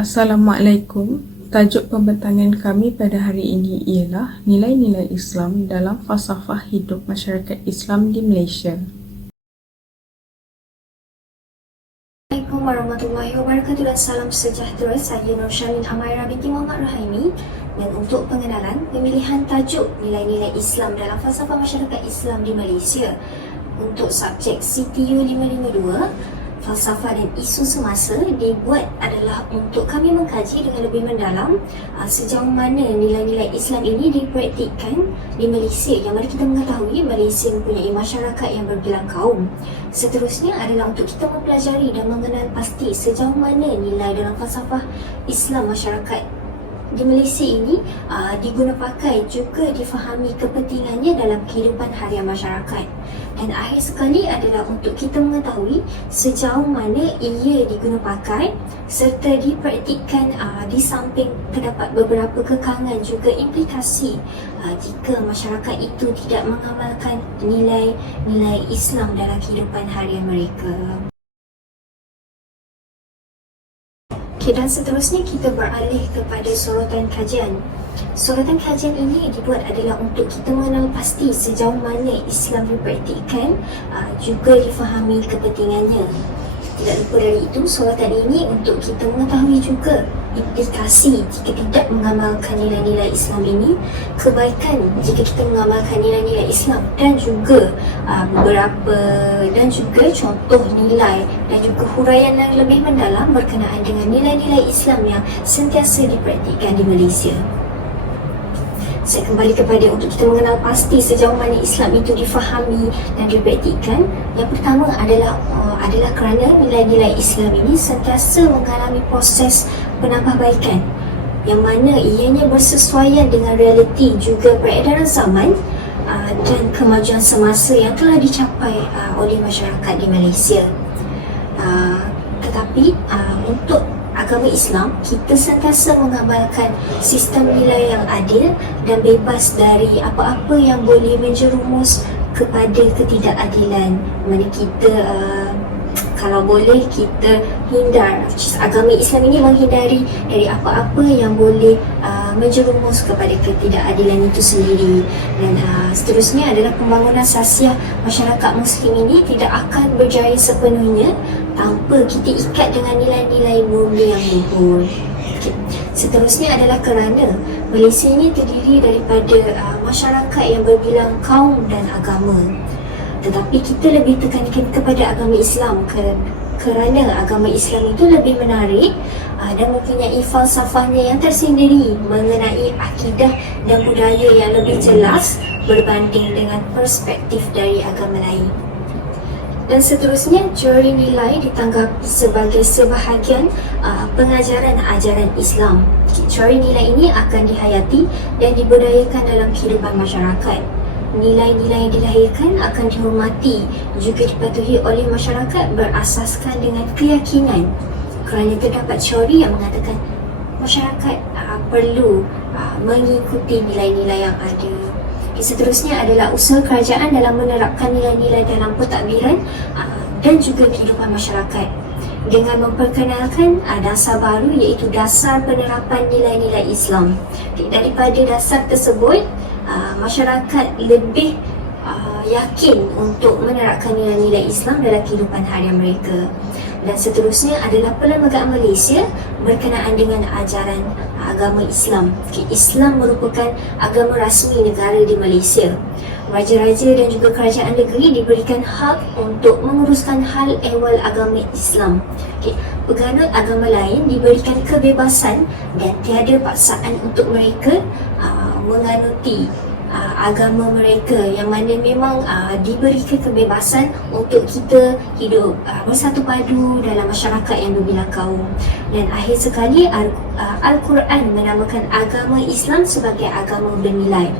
Assalamualaikum. Tajuk pembentangan kami pada hari ini ialah nilai-nilai Islam dalam falsafah hidup masyarakat Islam di Malaysia. Assalamualaikum warahmatullahi wabarakatuh dan salam sejahtera. Saya Nur Shalin Amaira binti Muhammad Rahimi, dan untuk pengenalan pemilihan tajuk nilai-nilai Islam dalam falsafah masyarakat Islam di Malaysia untuk subjek CTU 552 falsafah dan isu semasa dibuat adalah untuk kami mengkaji dengan lebih mendalam sejauh mana nilai-nilai Islam ini dipraktikkan di Malaysia, yang mana kita mengetahui Malaysia mempunyai masyarakat yang berbilang kaum. Seterusnya adalah untuk kita mempelajari dan mengenal pasti sejauh mana nilai dalam falsafah Islam masyarakat di Malaysia ini diguna pakai, juga difahami kepentingannya dalam kehidupan harian masyarakat. Dan akhir sekali adalah untuk kita mengetahui sejauh mana ia diguna pakai serta dipraktikkan di samping terdapat beberapa kekangan juga implikasi jika masyarakat itu tidak mengamalkan nilai-nilai Islam dalam kehidupan harian mereka. Okay, dan seterusnya kita beralih kepada sorotan kajian. Sorotan kajian ini dibuat adalah untuk kita mengenal pasti sejauh mana Islam dipraktikkan, juga difahami kepentingannya. Tidak lupa dari itu, sorotan ini untuk kita mengetahui juga implikasi jika tidak mengamalkan nilai-nilai Islam ini, kebaikan jika kita mengamalkan nilai-nilai Islam, dan juga beberapa dan juga contoh nilai dan juga huraian yang lebih mendalam berkenaan dengan nilai-nilai Islam yang sentiasa dipraktikkan di Malaysia. Saya kembali kepada untuk kita mengenal pasti sejauh mana Islam itu difahami dan dipraktikkan. Yang pertama adalah kerana nilai-nilai Islam ini sentiasa mengalami proses penambahbaikan, yang mana ianya bersesuaian dengan realiti juga peredaran zaman dan kemajuan semasa yang telah dicapai oleh masyarakat di Malaysia. Tetapi untuk agama Islam, kita sentiasa mengamalkan sistem nilai yang adil dan bebas dari apa-apa yang boleh menjerumus kepada ketidakadilan. Mana kita kalau boleh kita hindar, agama Islam ini menghindari dari apa-apa yang boleh menjerumus kepada ketidakadilan itu sendiri. Dan seterusnya adalah pembangunan sasiah masyarakat Muslim ini tidak akan berjaya sepenuhnya tanpa kita ikat dengan nilai-nilai murni yang luhur. Seterusnya adalah kerana Malaysia ini terdiri daripada masyarakat yang berbilang kaum dan agama. Tetapi kita lebih tekankan kepada agama Islam kerana agama Islam itu lebih menarik dan mempunyai falsafahnya yang tersendiri mengenai akidah dan budaya yang lebih jelas berbanding dengan perspektif dari agama lain. Dan seterusnya, teori nilai ditanggapi sebagai sebahagian pengajaran ajaran Islam. Teori nilai ini akan dihayati dan diberdayakan dalam kehidupan masyarakat. Nilai-nilai yang dilahirkan akan dihormati juga dipatuhi oleh masyarakat berasaskan dengan keyakinan, kerana terdapat teori yang mengatakan masyarakat perlu mengikuti nilai-nilai yang ada. Seterusnya adalah usaha kerajaan dalam menerapkan nilai-nilai dalam pentadbiran dan juga kehidupan masyarakat dengan memperkenalkan dasar baru, iaitu dasar penerapan nilai-nilai Islam. Daripada dasar tersebut, masyarakat lebih yakin untuk menerapkan nilai-nilai Islam dalam kehidupan harian mereka. Dan seterusnya adalah Perlembagaan Malaysia berkenaan dengan ajaran agama Islam. Islam merupakan agama rasmi negara di Malaysia. Raja-raja dan juga kerajaan negeri diberikan hak untuk menguruskan hal ehwal agama Islam. Peganut agama lain diberikan kebebasan dan tiada paksaan untuk mereka menganuti agama mereka, yang mana memang diberikan kebebasan untuk kita hidup bersatu padu dalam masyarakat yang berbilang kaum. Dan akhir sekali, Al-Quran menamakan agama Islam sebagai agama bernilai.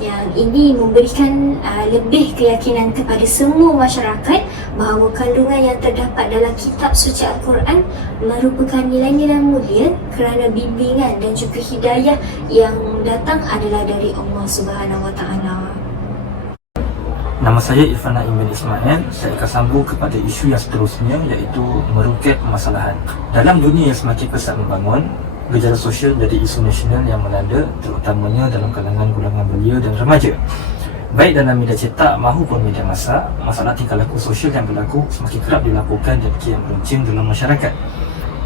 Yang ini memberikan lebih keyakinan kepada semua masyarakat bahawa kandungan yang terdapat dalam kitab suci Al-Quran merupakan nilai-nilai mulia, kerana bimbingan dan juga hidayah yang datang adalah dari Allah Subhanahu Wa Taala. Nama saya Irfan Naim bin Ismail. Saya akan sambung kepada isu yang seterusnya, iaitu meruket permasalahan. Dalam dunia yang semakin pesat membangun, gejala sosial menjadi isu nasional yang melanda, terutamanya dalam kalangan golongan belia dan remaja. Baik dalam media cetak maupun media massa, masalah tingkah laku sosial yang berlaku semakin kerap dilaporkan dan kian meruncing dalam masyarakat.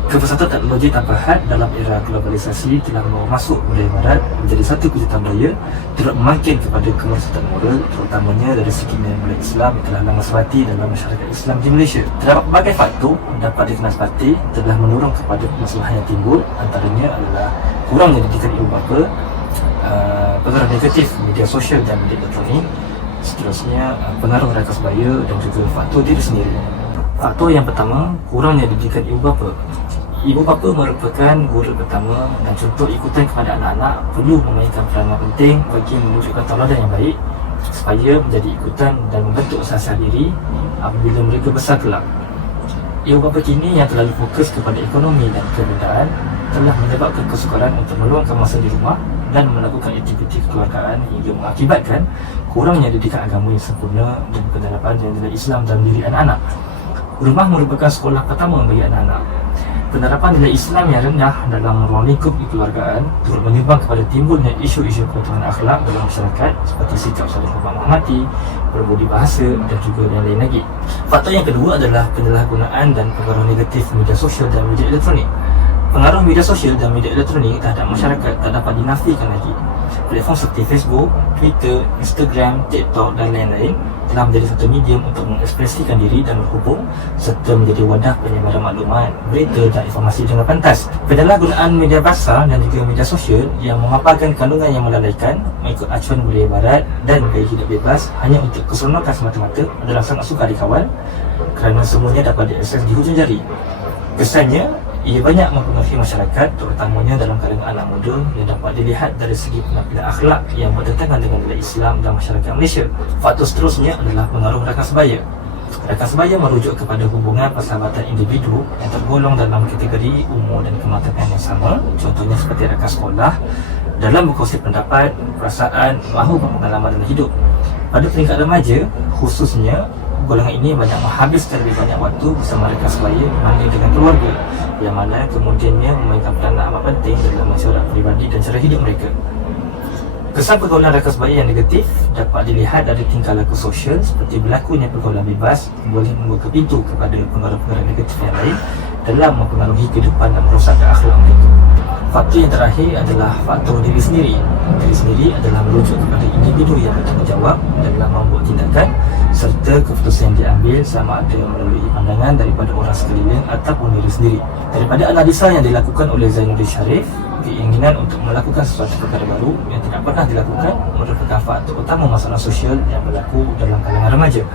Kepesatan teknologi tanpa had dalam era globalisasi telah membawa masuk budaya barat menjadi satu kejutan budaya, turut memakin kepada kemerosotan moral, terutamanya dari segi nilai Islam yang telah lama sebati dalam masyarakat Islam di Malaysia. Terdapat berbagai faktor dapat dikenal telah mendorong kepada permasalahan yang timbul. Antaranya adalah kurangnya didikan ibu bapa, pengaruh negatif media sosial dan media elektronik, seterusnya pengaruh rakan sebaya dan juga faktor diri sendiri. Faktor yang pertama, kurangnya didikan ibu bapa. Ibu bapa merupakan guru pertama dan contoh ikutan kepada anak-anak perlu memainkan peranan penting bagi menunjukkan tauladan yang baik supaya menjadi ikutan dan membentuk asas diri apabila mereka besar kelak. Ibu bapa kini yang terlalu fokus kepada ekonomi dan kebudayaan telah menyebabkan kesukaran untuk meluangkan masa di rumah dan melakukan aktiviti kekeluargaan hingga mengakibatkan kurangnya didikan agama yang sempurna dan penerapan nilai Islam dalam diri anak-anak. Rumah merupakan sekolah pertama bagi anak-anak. Penerapan nilai Islam yang rendah dalam ruang lingkup kekeluargaan turut menyumbang kepada timbulnya isu-isu keuntungan akhlak dalam masyarakat seperti sikap saling menghormati, berbudi bahasa dan juga yang lain lagi. Faktor yang kedua adalah penyalahgunaan dan pengaruh negatif media sosial dan media elektronik. Pengaruh media sosial dan media elektronik terhadap masyarakat tak dapat dinafikan lagi. Platform seperti Facebook, Twitter, Instagram, TikTok dan lain-lain telah menjadi satu medium untuk mengekspresikan diri dan berhubung serta menjadi wadah penyebaran maklumat, berita dan informasi dengan pantas. Penyalahgunaan media bahasa dan juga media sosial yang memaparkan kandungan yang melalaikan mengikut acuan budaya barat dan gaya hidup bebas hanya untuk keseronokan semata-mata adalah sangat sukar dikawal kerana semuanya dapat diakses di hujung jari. Kesannya, ia banyak mempengaruhi masyarakat, terutamanya dalam kalangan anak muda yang dapat dilihat dari segi penampilan akhlak yang bertentangan dengan nilai Islam dan masyarakat Malaysia. Faktor seterusnya adalah pengaruh rakan sebaya. Rakan sebaya merujuk kepada hubungan persahabatan individu yang tergolong dalam kategori umur dan kematangan yang sama, contohnya seperti rakan sekolah, dalam berkongsi pendapat, perasaan maupun pengalaman dalam hidup. Pada peringkat remaja, khususnya, golongan ini banyak menghabiskan lebih banyak waktu bersama rakan sebaya berbanding dengan keluarga, yang mana kemudiannya memainkan peranan amat penting dalam mesyuarat peribadi dan cara hidup mereka. Kesan pergaulan rakan sebaya yang negatif dapat dilihat dari tingkah laku sosial seperti berlakunya pergaulan bebas boleh membuka pintu kepada pengaruh-pengaruh negatif yang lain dalam mempengaruhi kehidupan dan merosakkan akhlak mereka. Faktor yang terakhir adalah faktor diri sendiri. Diri sendiri adalah merujuk kepada individu yang bertanggungjawab dalam membuat tindakan serta keputusan yang diambil sama ada melalui pandangan daripada orang sekeliling ataupun diri sendiri. Daripada analisa yang dilakukan oleh Zainuddin Sharif, keinginan untuk melakukan sesuatu perkara baru yang tidak pernah dilakukan merupakan faktor utama masalah sosial yang berlaku dalam kalangan remaja.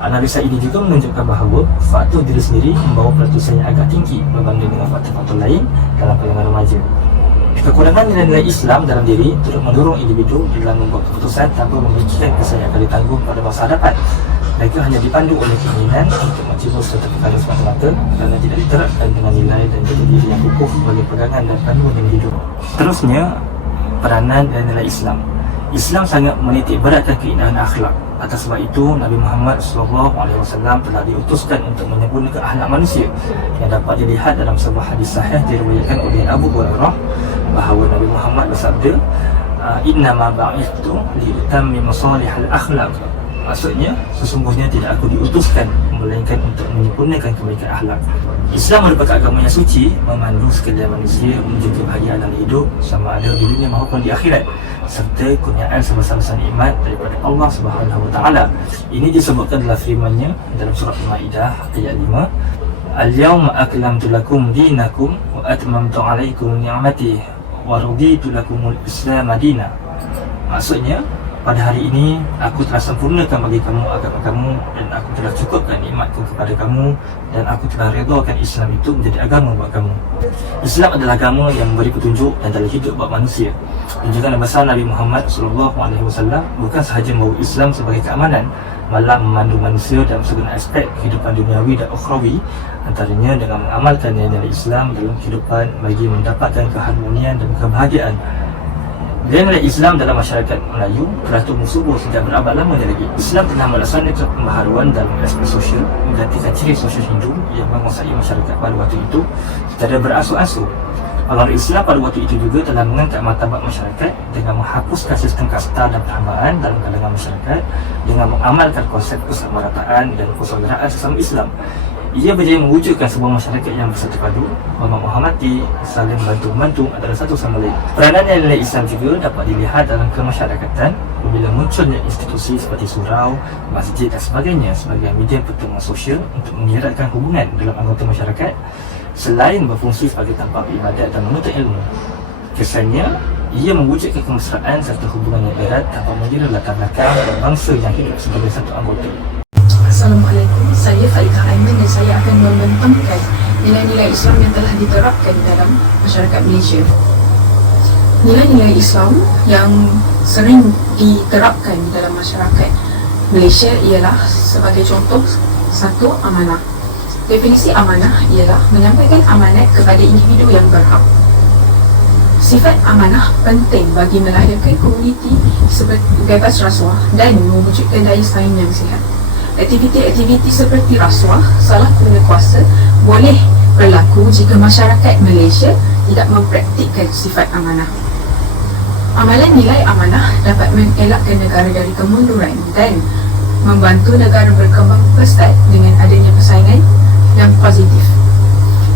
Analisa ini juga menunjukkan bahawa faktor diri sendiri membawa peratusan yang agak tinggi berbanding dengan faktor-faktor lain dalam kalangan remaja. Kekurangan nilai-nilai Islam dalam diri turut mendorong individu dalam membuat keputusan tanpa memikirkan kesan yang akan ditanggung pada masa hadapan. Mereka hanya dipandu oleh keinginan untuk mencibur suatu perkara semata-mata kerana tidak diterapkan dengan nilai dan jati diri yang kukuh sebagai pegangan dan panduan dalam hidup. Seterusnya, peranan dan nilai Islam. Islam sangat menitik beratkan keindahan akhlak. Atas sebab itu, Nabi Muhammad SAW telah diutuskan untuk menyempurnakan akhlak manusia yang dapat dilihat dalam sebuah hadis sahih diriwayatkan oleh Abu Hurairah bahawa Nabi Muhammad bersabda, "Innama ba'ithtu liutammima salihal akhlaq." Maksudnya, sesungguhnya tidak aku diutuskan melainkan untuk menyempurnakan kebaikan akhlak. Islam merupakan agama yang suci, memandu sekalian manusia menuju kebahagiaan dalam hidup sama ada di dunia maupun di akhirat, serta kurniaan sebesar-besar nikmat daripada Allah Subhanahu Wa Taala. Ini disebutkan dalam firman-Nya dalam surah Al-Maidah ayat 5, "Al-yawma aklamtu lakum dinakum wa atmamtu 'alaikum ni'mati wa raditu lakumul Islam madina." Maksudnya, pada hari ini aku telah sempurnakan bagi kamu agama kamu dan aku telah cukupkan nikmatku kepada kamu dan aku telah redakan Islam itu menjadi agama buat kamu. Islam adalah agama yang memberi petunjuk dan jalan hidup buat manusia. Tunjukkan besar Nabi Muhammad SAW bukan sahaja membawa Islam sebagai keamanan, malah memandu manusia dalam segala aspek kehidupan duniawi dan ukhrawi, antaranya dengan mengamalkan nilai-nilai Islam dalam kehidupan bagi mendapatkan keharmonian dan kebahagiaan. Nilai Islam dalam masyarakat Melayu telah tumbuh subur sejak berabad lamanya lagi. Islam telah melaksanakan pembaharuan dalam aspek sosial, menggantikan ciri sosial Hindu yang menguasai masyarakat pada waktu itu secara berasuh-asuh. Orang Islam pada waktu itu juga telah mengangkat martabat masyarakat dengan menghapuskan sistem kasta dan perhambaan dalam kalangan masyarakat dengan mengamalkan konsep kesamarataan dan persaudaraan sesama Islam. Ia berjaya mewujudkan sebuah masyarakat yang bersatu padu, menghormati, saling bantu-membantu antara satu sama lain. Peranan nilai Islam juga dapat dilihat dalam kemasyarakatan apabila munculnya institusi seperti surau, masjid dan sebagainya sebagai media pertemuan sosial untuk mengeratkan hubungan dalam anggota masyarakat selain berfungsi sebagai tempat ibadat dan menuntut ilmu. Kesannya, ia mewujudkan kemesraan serta hubungan yang erat tanpa mengira latar belakang dan bangsa yang hidup sebagai satu anggota. Assalamualaikum, saya Faikah Aiman dan saya akan membentangkan nilai-nilai Islam yang telah diterapkan dalam masyarakat Malaysia. Nilai-nilai Islam yang sering diterapkan dalam masyarakat Malaysia ialah sebagai contoh, satu, amanah. Definisi amanah ialah menyampaikan amanat kepada individu yang berhak. Sifat amanah penting bagi melahirkan komuniti seperti bebas rasuah dan mewujudkan daya saing yang sihat. Aktiviti-aktiviti seperti rasuah, salah guna kuasa boleh berlaku jika masyarakat Malaysia tidak mempraktikkan sifat amanah. Amalan nilai amanah dapat mengelakkan negara dari kemunduran dan membantu negara berkembang pesat dengan adanya persaingan yang positif.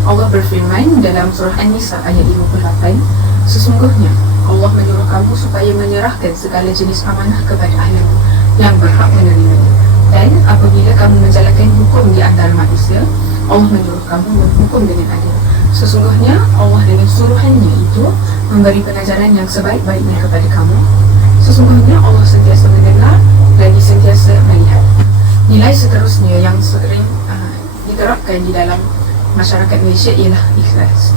Allah berfirman dalam surah An-Nisa ayat 58, sesungguhnya Allah menyuruh kamu supaya menyerahkan segala jenis amanah kepada ahlinya yang berhak menerimanya. Dan apabila kamu menjalankan hukum di antara manusia, Allah menyuruh kamu menghukum dengan adil. Sesungguhnya Allah dengan suruhannya itu memberi pengajaran yang sebaik-baiknya kepada kamu. Sesungguhnya Allah sentiasa mendengar lagi sentiasa melihat. Nilai seterusnya yang sering diterapkan di dalam masyarakat Malaysia ialah ikhlas.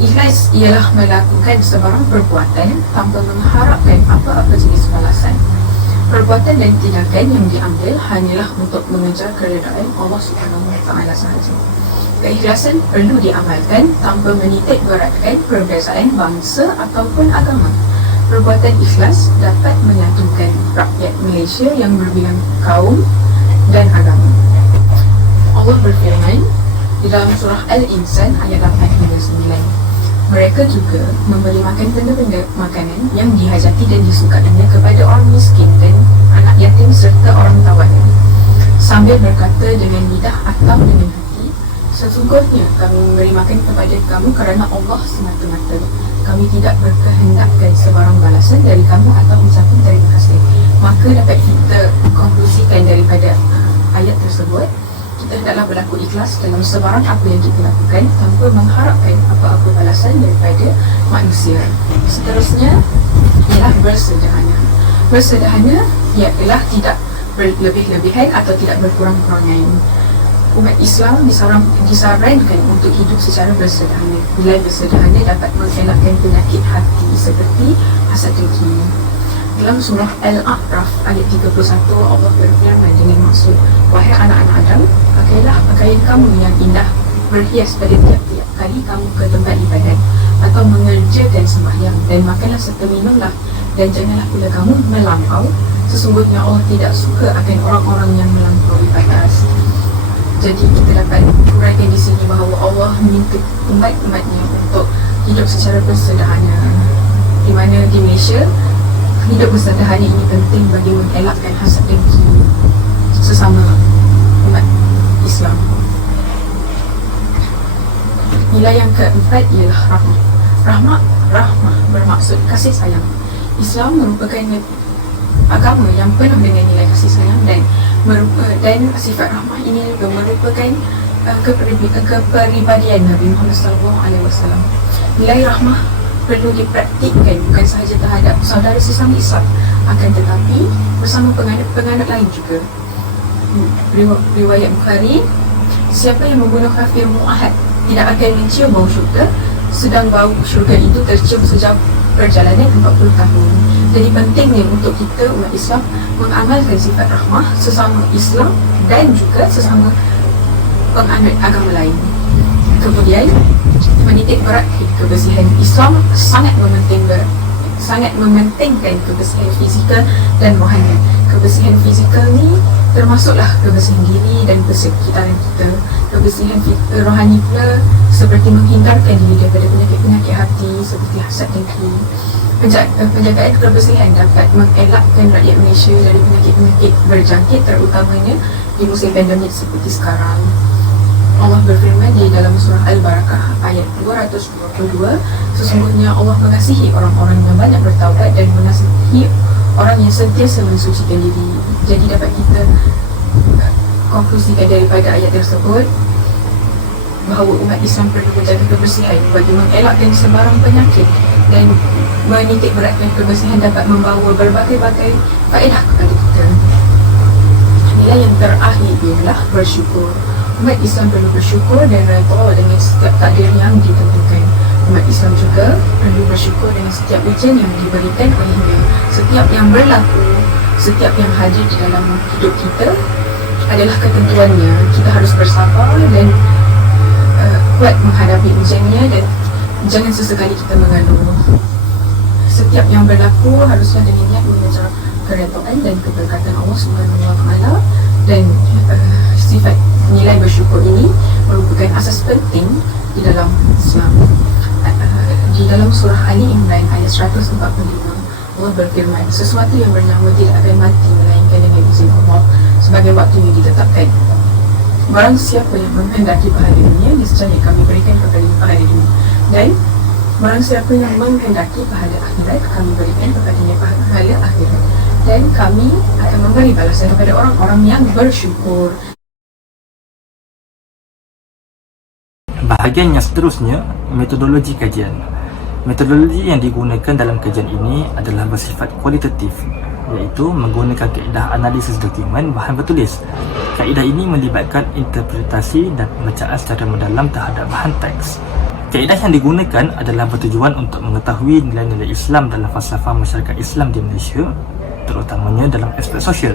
Ikhlas ialah melakukan sebarang perbuatan tanpa mengharapkan apa-apa jenis balasan. Perbuatan dan tindakan yang diambil hanyalah untuk mengejar keredaan Allah Subhanahu Wa Taala sahaja. Keikhlasan perlu diamalkan tanpa menitik beratkan perbezaan bangsa ataupun agama. Perbuatan ikhlas dapat menyatukan rakyat Malaysia yang berbilang kaum dan agama. Allah berfirman di dalam surah Al-Insan ayat 8 hingga 9. Mereka juga memberi makan benda-benda makanan yang dihajati dan disukainya kepada orang miskin dan anak yatim serta orang tawanan, sambil berkata dengan lidah atau dengan hati, sesungguhnya kami memberi makan kepada kamu kerana Allah semata-mata. Kami tidak berkehendakkan sebarang balasan dari kamu atau ucapan terima kasih. Maka dapat kita konklusikan daripada ayat tersebut, kita hendaklah berlaku ikhlas dalam sebarang apa yang kita lakukan tanpa mengharapkan apa-apa balasan daripada manusia. Seterusnya ialah bersederhana. Bersederhana ialah tidak berlebih-lebihan atau tidak berkurang-kurangan. Umat Islam disarankan untuk hidup secara bersederhana. Nilai bersederhana dapat mengelakkan penyakit hati seperti hasad dengki. Dalam surah Al-A'raf ayat 31 Allah berfirman dengan maksud, wahai anak-anak Adam, pakailah pakaian kamu yang indah berhias pada tiap-tiap kali kamu ke tempat ibadat atau mengerjakan sembahyang, dan makanlah serta minumlah, dan janganlah pula kamu melampau. Sesungguhnya Allah tidak suka akan orang-orang yang melampaui batas. Jadi kita dapat uraikan di sini bahawa Allah meminta umat-umatnya untuk hidup secara bersederhana, di mana di Malaysia hidup bersederhana ini penting bagi mengelakkan hasad dengki sesama umat Islam. Nilai yang keempat ialah rahmah. Rahmah bermaksud kasih sayang. Islam merupakan agama yang penuh dengan nilai kasih sayang dan sifat rahmah ini juga merupakan kepribadian Nabi Muhammad SAW. Nilai rahmah perlu dipraktikkan bukan sahaja terhadap saudara sesama Islam, akan tetapi bersama penganut lain juga. Riwayat Bukhari, siapa yang membunuh kafir mu'ahad tidak akan mencium bau syurga, sedang bau syurga itu tercium sejauh perjalanan 40 tahun. Jadi pentingnya untuk kita umat Islam mengamalkan sifat rahmah sesama Islam dan juga sesama penganut agama lain. Kemudian menitik berat kebersihan. Islam sangat sangat mementingkan kebersihan fizikal dan rohani. Kebersihan fizikal ni termasuklah kebersihan diri dan persekitaran kita. Kebersihan rohani pula seperti menghindarkan diri daripada penyakit-penyakit hati seperti hasad dengki. Penjagaan kebersihan dapat mengelakkan rakyat Malaysia dari penyakit-penyakit berjangkit, terutamanya di musim pandemik seperti sekarang. Allah berfirman di dalam surah Al-Barakah ayat 222, sesungguhnya Allah mengasihi orang-orang yang banyak bertaubat dan menasihi orang yang sentiasa mensucikan diri. Jadi dapat kita konklusikan daripada ayat tersebut bahawa umat Islam perlu menjaga kebersihan bagi mengelakkan sebarang penyakit, dan menitik beratkan kebersihan dapat membawa berbagai-bagai faedah kepada kita. Nilai yang terakhir ialah bersyukur. Umat Islam perlu bersyukur dan redha dengan setiap takdir yang ditentukan. Umat Islam juga perlu bersyukur dengan setiap ujian yang diberikan olehnya. Setiap yang berlaku, setiap yang hadir di dalam hidup kita adalah ketentuannya. Kita harus bersabar dan kuat menghadapi ujiannya, dan jangan sesekali kita mengeluh. Setiap yang berlaku haruslah dengan niat mengejar keredaan dan keberkatan Allah SWT, dan sifat nilai bersyukur ini merupakan asas penting di dalam Islam. Di dalam surah Ali Imran ayat 145, Allah berfirman, sesuatu yang bernyawa tidak akan mati melainkan dengan izin Allah sebagai waktu yang ditetapkan. Barang siapa yang menghendaki pahala dunia, niscaya kami berikan kepada pahala dunia, dan barang siapa yang menghendaki pahala akhirat, kami berikan kepadanya pahala akhirat, dan kami akan memberi balasan kepada orang-orang yang bersyukur. Bahagian yang seterusnya, metodologi kajian. Metodologi yang digunakan dalam kajian ini adalah bersifat kualitatif, iaitu menggunakan kaedah analisis dokumen bahan bertulis. Kaedah ini melibatkan interpretasi dan pembacaan secara mendalam terhadap bahan teks. Kaedah yang digunakan adalah bertujuan untuk mengetahui nilai-nilai Islam dalam falsafah masyarakat Islam di Malaysia, terutamanya dalam aspek sosial.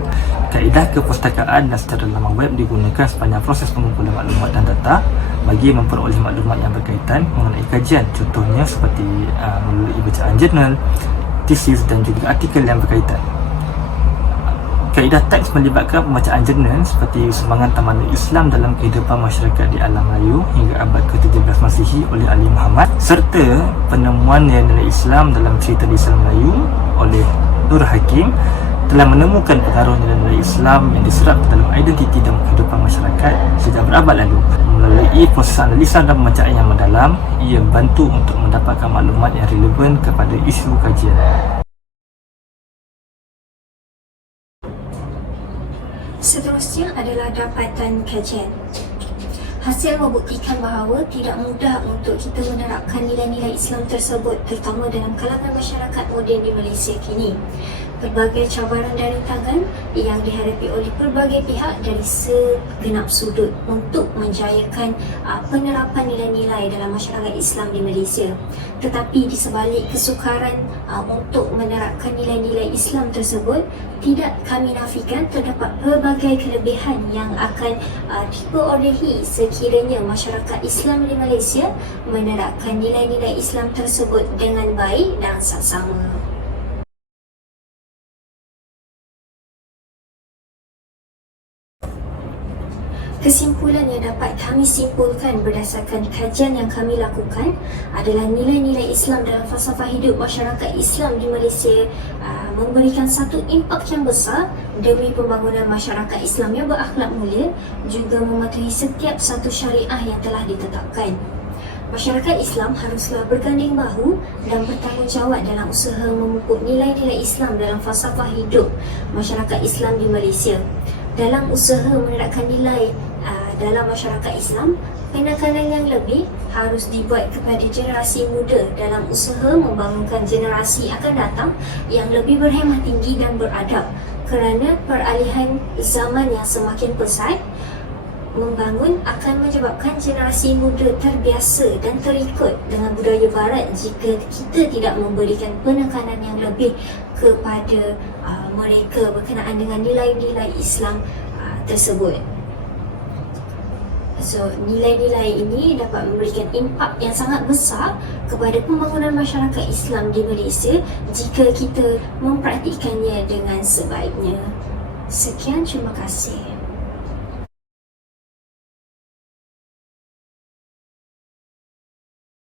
Kaedah kepustakaan dan secara laman web digunakan sepanjang proses pengumpulan maklumat dan data bagi memperoleh maklumat yang berkaitan mengenai kajian, contohnya seperti melalui bacaan jurnal, tesis dan juga artikel yang berkaitan. Kaedah teks melibatkan pembacaan jurnal seperti sumbangan Tamadun Islam dalam kehidupan masyarakat di alam Melayu hingga abad ke-17 Masihi oleh Ali Muhammad, serta penemuan nilai Islam dalam cerita lisan Melayu oleh Nur Hakim telah menemukan pengaruh nilai-nilai Islam yang diserap dalam identiti dan kehidupan masyarakat sejak berabad lalu. Melalui proses analisa dan pembacaan yang mendalam, ia membantu untuk mendapatkan maklumat yang relevan kepada isu kajian. Seterusnya adalah dapatan kajian. Hasil membuktikan bahawa tidak mudah untuk kita menerapkan nilai-nilai Islam tersebut, terutama dalam kalangan masyarakat moden di Malaysia kini. Pelbagai cabaran dan rintangan yang dihadapi oleh pelbagai pihak dari segenap sudut untuk menjayakan penerapan nilai-nilai dalam masyarakat Islam di Malaysia. Tetapi di sebalik kesukaran untuk menerapkan nilai-nilai Islam tersebut, tidak kami nafikan terdapat pelbagai kelebihan yang akan diperolehi sekiranya masyarakat Islam di Malaysia menerapkan nilai-nilai Islam tersebut dengan baik dan saksama. Kesimpulan yang dapat kami simpulkan berdasarkan kajian yang kami lakukan adalah nilai-nilai Islam dalam falsafah hidup masyarakat Islam di Malaysia memberikan satu impak yang besar demi pembangunan masyarakat Islam yang berakhlak mulia, juga mematuhi setiap satu syariah yang telah ditetapkan. Masyarakat Islam haruslah berganding bahu dan bertanggungjawab dalam usaha memupuk nilai-nilai Islam dalam falsafah hidup masyarakat Islam di Malaysia. Dalam usaha menerapkan nilai dalam masyarakat Islam, penekanan yang lebih harus dibuat kepada generasi muda dalam usaha membangunkan generasi akan datang yang lebih berhemah tinggi dan beradab, kerana peralihan zaman yang semakin pesat membangun akan menyebabkan generasi muda terbiasa dan terikut dengan budaya barat jika kita tidak memberikan penekanan yang lebih kepada mereka berkenaan dengan nilai-nilai Islam tersebut. So, nilai-nilai ini dapat memberikan impak yang sangat besar kepada pembangunan masyarakat Islam di Malaysia jika kita mempraktikannya dengan sebaiknya. Sekian, terima kasih.